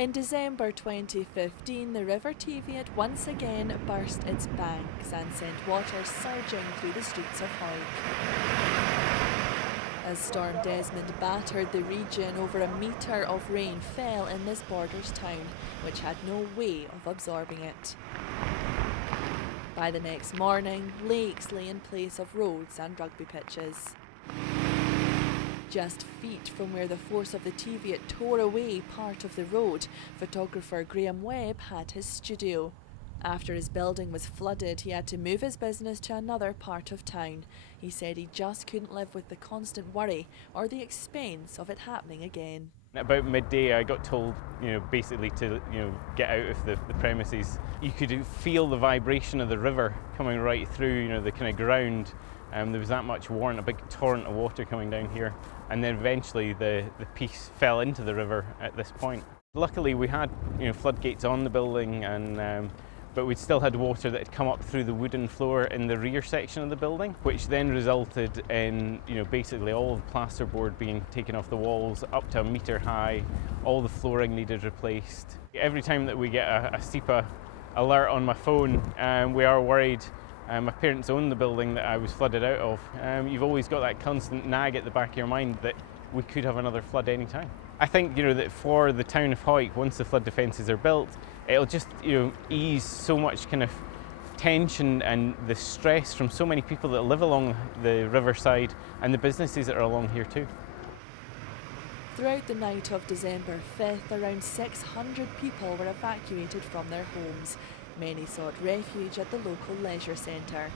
In December 2015, the River Teviot once again burst its banks and sent water surging through the streets of Hawick. As Storm Desmond battered the region, over a metre of rain fell in this borders town, which had no way of absorbing it. By the next morning, lakes lay in place of roads and rugby pitches. Just feet from where the force of the Teviot tore away part of the road, photographer Graham Webb had his studio. After his building was flooded, he had to move his business to another part of town. He said he just couldn't live with the constant worry or the expense of it happening again. About midday, I got told, basically to, get out of the premises. You could feel the vibration of the river coming right through, the kind of ground. There was that much water, a big torrent of water coming down here, and then eventually the piece fell into the river at this point. Luckily, we had floodgates on the building, but we'd still had water that had come up through the wooden floor in the rear section of the building, which then resulted in basically all of the plasterboard being taken off the walls up to a metre high. All the flooring needed replaced. Every time that we get a SEPA alert on my phone, we are worried. My parents own the building that I was flooded out of. You've always got that constant nag at the back of your mind that we could have another flood any time. I think that for the town of Hawick, once the flood defences are built, it'll just ease so much kind of tension and the stress from so many people that live along the riverside and the businesses that are along here too. Throughout the night of December 5th, around 600 people were evacuated from their homes. Many sought refuge at the local leisure centre.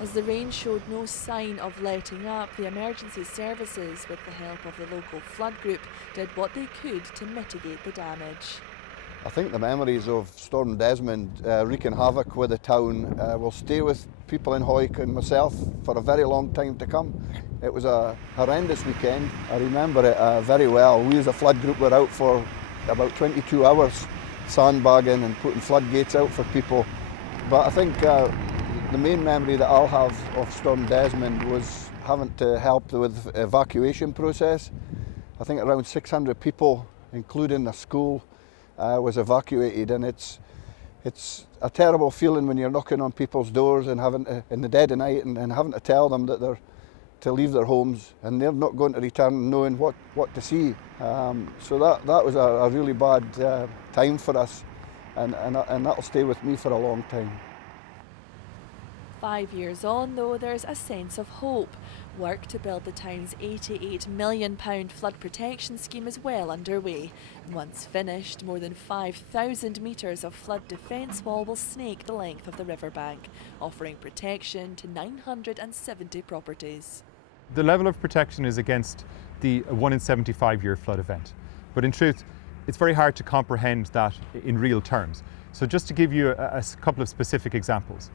As the rain showed no sign of letting up, the emergency services, with the help of the local flood group, did what they could to mitigate the damage. I think the memories of Storm Desmond wreaking havoc with the town will stay with people in Hawick and myself for a very long time to come. It was a horrendous weekend. I remember it very well. We as a flood group were out for about 22 hours sandbagging and putting floodgates out for people. But I think the main memory that I'll have of Storm Desmond was having to help with the evacuation process. I think around 600 people, including a school, was evacuated, and it's a terrible feeling when you're knocking on people's doors and having to, in the dead of night and having to tell them that they're to leave their homes and they're not going to return knowing what to see. So that was a really bad time for us, and that'll stay with me for a long time. 5 years on, though, there's a sense of hope. Work to build the town's £88 million flood protection scheme is well underway. Once finished, more than 5,000 metres of flood defence wall will snake the length of the riverbank, offering protection to 970 properties. The level of protection is against the 1 in 75-year flood event. But in truth, it's very hard to comprehend that in real terms. So just to give you a couple of specific examples.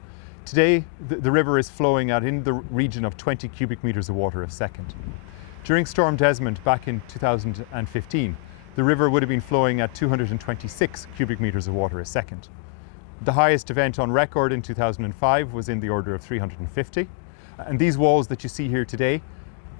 Today, the river is flowing at in the region of 20 cubic metres of water a second. During Storm Desmond back in 2015, the river would have been flowing at 226 cubic metres of water a second. The highest event on record in 2005 was in the order of 350. And these walls that you see here today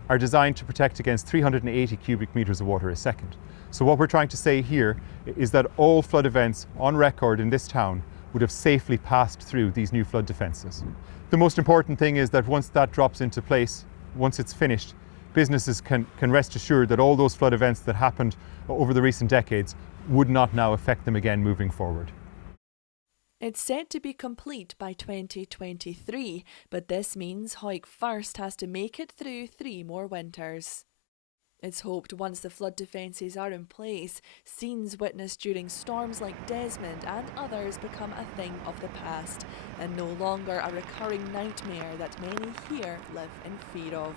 are designed to protect against 380 cubic metres of water a second. So what we're trying to say here is that all flood events on record in this town would have safely passed through these new flood defences. The most important thing is that once that drops into place, once it's finished, businesses can rest assured that all those flood events that happened over the recent decades would not now affect them again moving forward. It's set to be complete by 2023, but this means Hawick First has to make it through 3 more winters. It's hoped once the flood defences are in place, scenes witnessed during storms like Desmond and others become a thing of the past, and no longer a recurring nightmare that many here live in fear of.